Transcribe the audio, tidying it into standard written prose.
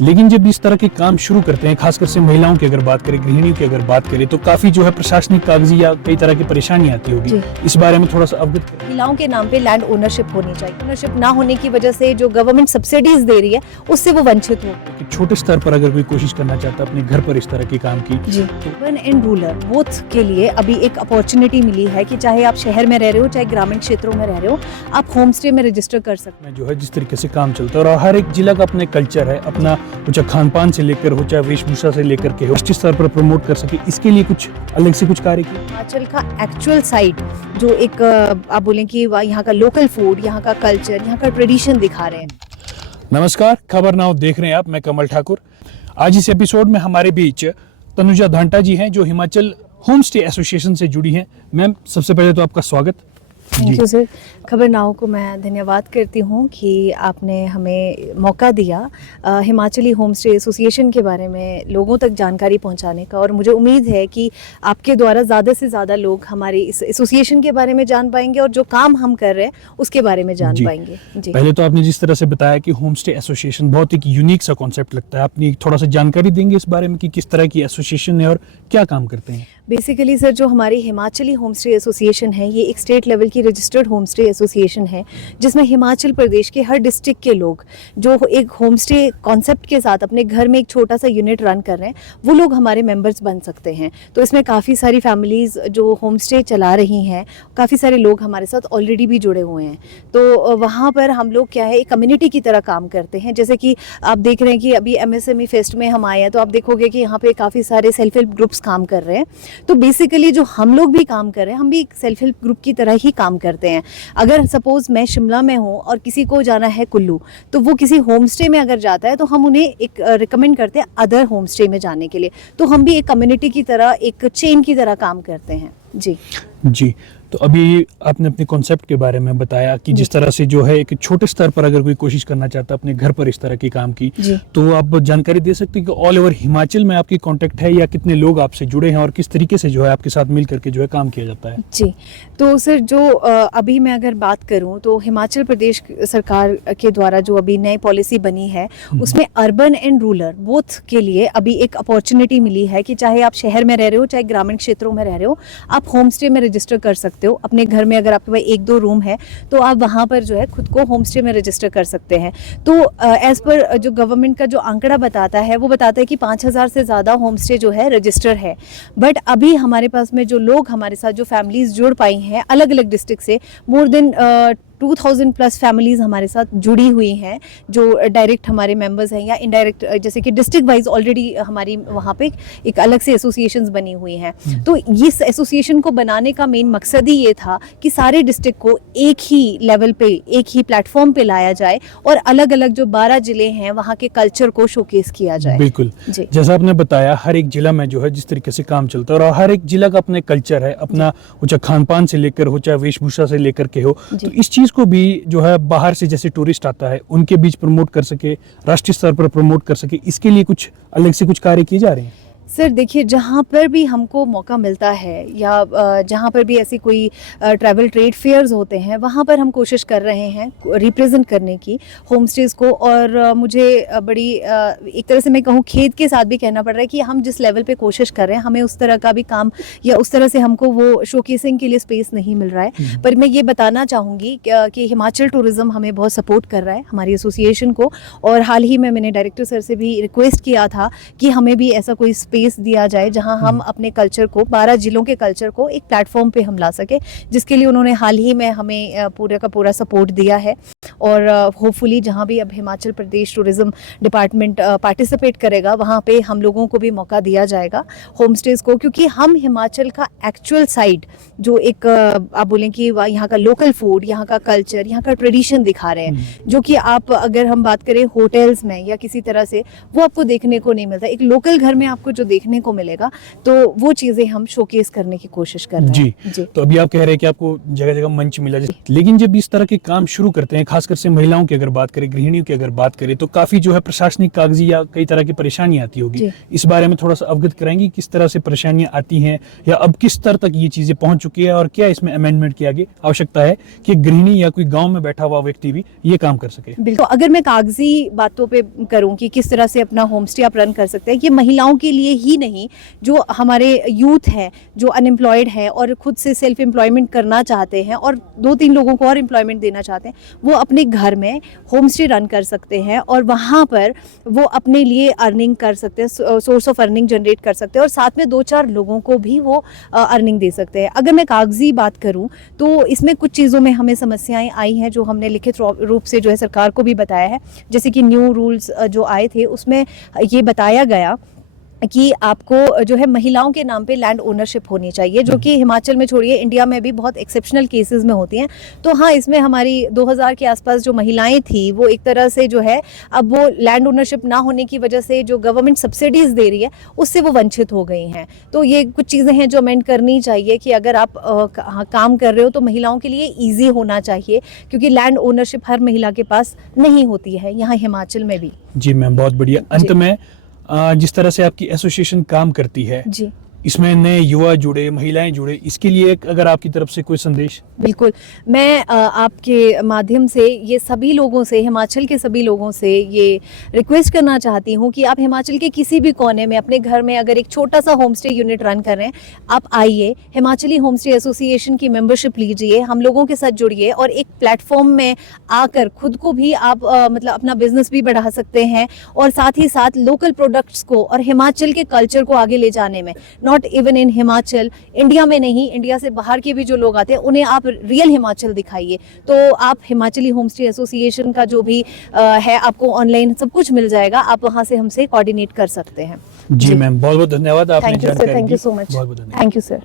लेकिन जब इस तरह के काम शुरू करते हैं, खासकर से महिलाओं की अगर बात करें, गृहिणियों की अगर बात करें, तो काफी जो है प्रशासनिक कागजी या कई तरह की परेशानी आती होगी। इस बारे में थोड़ा सा अवगत करें। महिलाओं के नाम पे लैंड ओनरशिप होनी चाहिए। ओनरशिप ना होने की वजह से जो गवर्नमेंट सब्सिडीज दे रही है उससे वो वंचित हो। छोटे स्तर पर अगर कोई कोशिश करना चाहता है अपने घर पर इस तरह के काम की, जी, अर्बन एंड रूरल बोथ के लिए अभी एक अपॉर्चुनिटी मिली है कि चाहे आप शहर में रह रहे हो चाहे ग्रामीण क्षेत्रों में रह रहे हो, आप होम स्टे में रजिस्टर कर सकते में जो है जिस तरीके से काम चलता है, और हर एक जिला का अपना कल्चर है, अपना चाहे खान पान से लेकर हो, चाहे वेशभूषा से लेकर के हो, राष्ट्रीय स्तर पर प्रमोट कर सके, इसके लिए कुछ अलग से कुछ कार्य किए। हिमाचल का एक्चुअल साइट जो एक आप बोलें कि यहाँ का लोकल फूड, यहाँ का कल्चर, यहाँ का ट्रेडिशन दिखा रहे हैं। नमस्कार, खबर नाउ देख रहे हैं आप, मैं कमल ठाकुर। आज इस एपिसोड में हमारे बीच तनुजा धांटा जी हैं जो हिमाचल होम स्टे एसोसिएशन से जुड़ी हैं। मैम, सबसे पहले तो आपका स्वागत। Thank you sir. खबर नाउ को मैं धन्यवाद करती हूँ कि आपने हमें मौका दिया हिमाचली होम स्टे एसोसिएशन के बारे में लोगों तक जानकारी पहुँचाने का, और मुझे उम्मीद है कि आपके द्वारा ज़्यादा से ज़्यादा लोग हमारी इस एसोसिएशन के बारे में जान पाएंगे और जो काम हम कर रहे हैं उसके बारे में जान पाएंगे। जी, पहले तो आपने जिस तरह से बताया कि होम स्टे एसोसिएशन बहुत एक यूनिक सा कॉन्सेप्ट लगता है, आपने थोड़ा सा जानकारी देंगे इस बारे में कि किस तरह की एसोसिएशन है और क्या काम करते हैं? बेसिकली सर, जो हमारी हिमाचली होम स्टे एसोसिएशन है ये एक स्टेट लेवल की रजिस्टर्ड होम स्टे एसोसिएशन है, जिसमें हिमाचल प्रदेश के हर डिस्ट्रिक्ट के लोग जो एक होम स्टे कॉन्सेप्ट के साथ अपने घर में एक छोटा सा यूनिट रन कर रहे हैं, वो लोग हमारे मेंबर्स बन सकते हैं। तो इसमें काफ़ी सारी फैमिलीज़ जो होम स्टे चला रही हैं, काफ़ी सारे लोग हमारे साथ ऑलरेडी भी जुड़े हुए हैं। तो वहाँ पर हम लोग क्या है, एक कम्युनिटी की तरह काम करते हैं। जैसे कि आप देख रहे हैं कि अभी MSME फेस्ट में हम आए हैं, तो आप देखोगे कि यहाँ पे काफ़ी सारे सेल्फ हेल्प ग्रुप्स काम कर रहे हैं। तो बेसिकली जो हम लोग भी काम कर रहे हैं, हम भी एक सेल्फ हेल्प ग्रुप की तरह ही काम करते हैं। अगर सपोज मैं शिमला में हूँ और किसी को जाना है कुल्लू, तो वो किसी होम स्टे में अगर जाता है तो हम उन्हें एक रिकमेंड करते हैं अदर होम स्टे में जाने के लिए। तो हम भी एक कम्युनिटी की तरह, एक चेन की तरह काम करते हैं। जी, तो अभी आपने अपने कॉन्सेप्ट के बारे में बताया कि जिस तरह से जो है एक छोटे स्तर पर अगर कोई कोशिश करना चाहता है अपने घर पर इस तरह के काम की, तो आप जानकारी दे सकते हैं कि ऑल ओवर हिमाचल में आपकी कांटेक्ट है या कितने लोग आपसे जुड़े हैं और किस तरीके से जो है आपके साथ मिल करके जो है काम किया जाता है? जी, तो सर जो अभी मैं अगर बात करूं तो हिमाचल प्रदेश सरकार के द्वारा जो अभी नई पॉलिसी बनी है, उसमें अर्बन एंड रूरल बोथ के लिए अभी एक अपॉर्चुनिटी मिली है कि चाहे आप शहर में रह रहे हो चाहे ग्रामीण क्षेत्रों में रह रहे हो, आप होम स्टे में रजिस्टर कर सकते हो। अपने घर में अगर आपके पास 1-2 रूम है तो आप वहाँ पर जो है खुद को होम स्टे में रजिस्टर कर सकते हैं। तो एज पर जो गवर्नमेंट का जो आंकड़ा बताता है, वो बताता है कि 5000 से ज़्यादा होम स्टे जो है रजिस्टर है। बट अभी हमारे पास में जो लोग हमारे साथ, जो फैमिलीज़ जुड़ पाई हैं अलग अलग डिस्ट्रिक्ट से, मोर देन 2000 प्लस फैमिलीज़ हमारे साथ जुड़ी हुई हैं, जो डायरेक्ट हमारे मेंबर्स हैं या इनडायरेक्ट, जैसे कि डिस्ट्रिक्ट वाइज ऑलरेडी हमारी वहाँ पे एक अलग से एसोसिएशंस बनी हुई हैं। तो इस एसोसिएशन को बनाने का मेन मकसद ही ये था कि सारे डिस्ट्रिक्ट को एक ही लेवल पे, एक ही प्लेटफॉर्म पे लाया जाए और अलग अलग जो 12 जिले हैं वहाँ के कल्चर को शोकेस किया जाए। बिल्कुल, जैसा आपने बताया, हर एक जिला में जो है जिस तरीके से काम चलता है और हर एक जिला का अपना कल्चर है, अपना चाहे खान पान से लेकर हो, चाहे वेशभूषा से लेकर के हो, तो इस चीज को भी जो है बाहर से जैसे टूरिस्ट आता है उनके बीच प्रमोट कर सके, राष्ट्रीय स्तर पर प्रमोट कर सके, इसके लिए कुछ अलग से कुछ कार्य किए जा रहे हैं? सर देखिए, जहाँ पर भी हमको मौका मिलता है या जहाँ पर भी ऐसी कोई ट्रैवल ट्रेड फेयर्स होते हैं, वहाँ पर हम कोशिश कर रहे हैं रिप्रेजेंट करने की होम स्टेज़ को। और मुझे बड़ी एक तरह से मैं कहूँ खेद के साथ भी कहना पड़ रहा है कि हम जिस लेवल पे कोशिश कर रहे हैं, हमें उस तरह का भी काम या उस तरह से हमको वो शोकेसिंग के लिए स्पेस नहीं मिल रहा है। पर मैं ये बताना चाहूँगी कि हिमाचल टूरिज़्म हमें बहुत सपोर्ट कर रहा है, हमारी एसोसिएशन को। और हाल ही में मैंने डायरेक्टर सर से भी रिक्वेस्ट किया था कि हमें भी ऐसा कोई स्पेस दिया जाए जहां हम अपने कल्चर को, 12 जिलों के कल्चर को एक प्लेटफॉर्म पे हम ला सके, जिसके लिए उन्होंने हाल ही में हमें पूरा का पूरा सपोर्ट दिया है। और होपफुली जहां भी अब Himachal Pradesh tourism department participate करेगा, वहां पे हम लोगों को भी मौका दिया जाएगा होम स्टेज को, क्योंकि हम हिमाचल का एक्चुअल साइट जो एक आप बोलें कि यहाँ का लोकल फूड, यहाँ का कल्चर, यहाँ का ट्रेडिशन दिखा रहे हैं, जो कि आप अगर हम बात करें होटल्स में या किसी तरह से, वो आपको देखने को नहीं मिलता। एक लोकल घर में आपको जो देखने को मिलेगा, तो वो चीज़ें हम शोकेस करने की कोशिश कर रहे हैं। जी। तो अभी आप कह रहे हैं कि आपको जगह जगह मंच मिला, लेकिन जब इस तरह के काम शुरू करते हैं, खासकर से महिलाओं की अगर बात करें, गृहिणियों की अगर बात करें, तो काफी जो है प्रशासनिक कागजी या कई तरह की परेशानियां आती होगी। जी। इस बारे में थोड़ा सा अवगत कराएंगी, किस तरह से परेशानियां आती हैं या अब किस स्तर तक ये चीजें पहुंच चुकी है और क्या इसमें अमेंडमेंट की आगे आवश्यकता है कि गृहिणी या कोई गाँव में बैठा हुआ व्यक्ति भी ये काम कर सके। बिल्कुल, अगर मैं कागजी बातों पे करूं कि किस तरह से अपना होम स्टे आप रन कर सकते हैं, ये महिलाओं के लिए ही नहीं, जो हमारे यूथ है जो अनएम्प्लॉयड है और खुद से सेल्फ एम्प्लॉयमेंट करना चाहते हैं और 2-3 लोगों को और एम्प्लॉयमेंट देना चाहते हैं, वो अपने घर में होम स्टे रन कर सकते हैं और वहाँ पर वो अपने लिए अर्निंग कर सकते हैं, सोर्स ऑफ अर्निंग जनरेट कर सकते हैं और साथ में 2-4 लोगों को भी वो अर्निंग दे सकते हैं। अगर मैं कागजी बात करूं तो इसमें कुछ चीज़ों में हमें समस्याएं आई हैं जो हमने लिखित रूप से जो है सरकार को भी बताया है। जैसे कि न्यू रूल्स जो आए थे उसमें ये बताया गया कि आपको जो है महिलाओं के नाम पे लैंड ओनरशिप होनी चाहिए, जो कि हिमाचल में छोड़िए इंडिया में भी बहुत एक्सेप्शनल केसेस में होती हैं। तो हाँ, इसमें हमारी 2000 के आसपास जो महिलाएं थी वो एक तरह से जो है अब वो लैंड ओनरशिप ना होने की वजह से जो गवर्नमेंट सब्सिडीज़ दे रही है उससे वो वंचित हो गई हैं। तो ये कुछ चीज़ें हैं जो अमेंड करनी चाहिए कि अगर आप काम कर रहे हो तो महिलाओं के लिए ईजी होना चाहिए, क्योंकि लैंड ओनरशिप हर महिला के पास नहीं होती है, यहाँ हिमाचल में भी। जी मैम, बहुत बढ़िया। अंत में जिस तरह से आपकी एसोसिएशन काम करती है, जी, इसमें नए युवा जुड़े, महिलाएं जुड़े, इसके लिए अगर आपकी तरफ से कोई संदेश। बिल्कुल, मैं आपके माध्यम से ये सभी लोगों से, हिमाचल के सभी लोगों से ये रिक्वेस्ट करना चाहती हूँ कि आप हिमाचल के किसी भी कोने में अपने घर में अगर एक छोटा सा होम स्टे यूनिट रन कर रहे हैं, आप आइए, हिमाचली होम स्टे एसोसिएशन की मेंबरशिप लीजिए, हम लोगों के साथ जुड़िए और एक प्लेटफॉर्म में आकर खुद को भी आप मतलब अपना बिजनेस भी बढ़ा सकते हैं और साथ ही साथ लोकल प्रोडक्ट्स को और हिमाचल के कल्चर को आगे ले जाने में, not even in Himachal, India में नहीं, इंडिया से बाहर के भी जो लोग आते हैं उन्हें आप रियल हिमाचल दिखाइए। तो आप हिमाचली होम स्टे एसोसिएशन का जो भी है, आपको ऑनलाइन सब कुछ मिल जाएगा, आप वहां से हमसे कोऑर्डिनेट कर सकते हैं। जी मैम, बहुत बहुत धन्यवाद, आपने थैंक यू सर, जानकारी thank you the. So much, बहुत बहुत धन्यवाद। Thank you sir.